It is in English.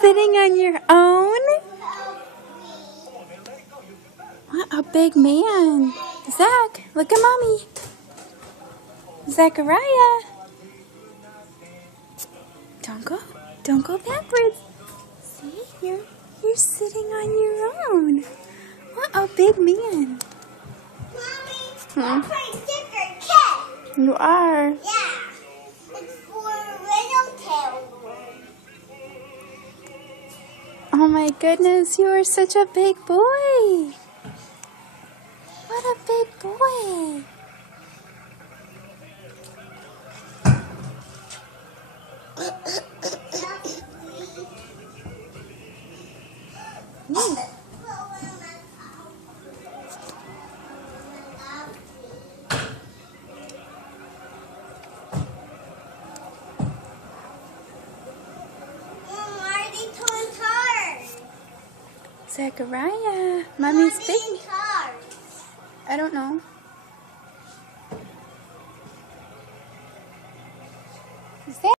sitting on your own? What a big man. Zach, look at Mommy. Zachariah. Don't go backwards. See, you're sitting on your own. What a big man. Mommy, I'm playing sticker kit. You are. Yeah. It's for little tail. Oh my goodness, you are such a big boy. What a big boy. Zachariah, Mommy's big. I don't know. Is that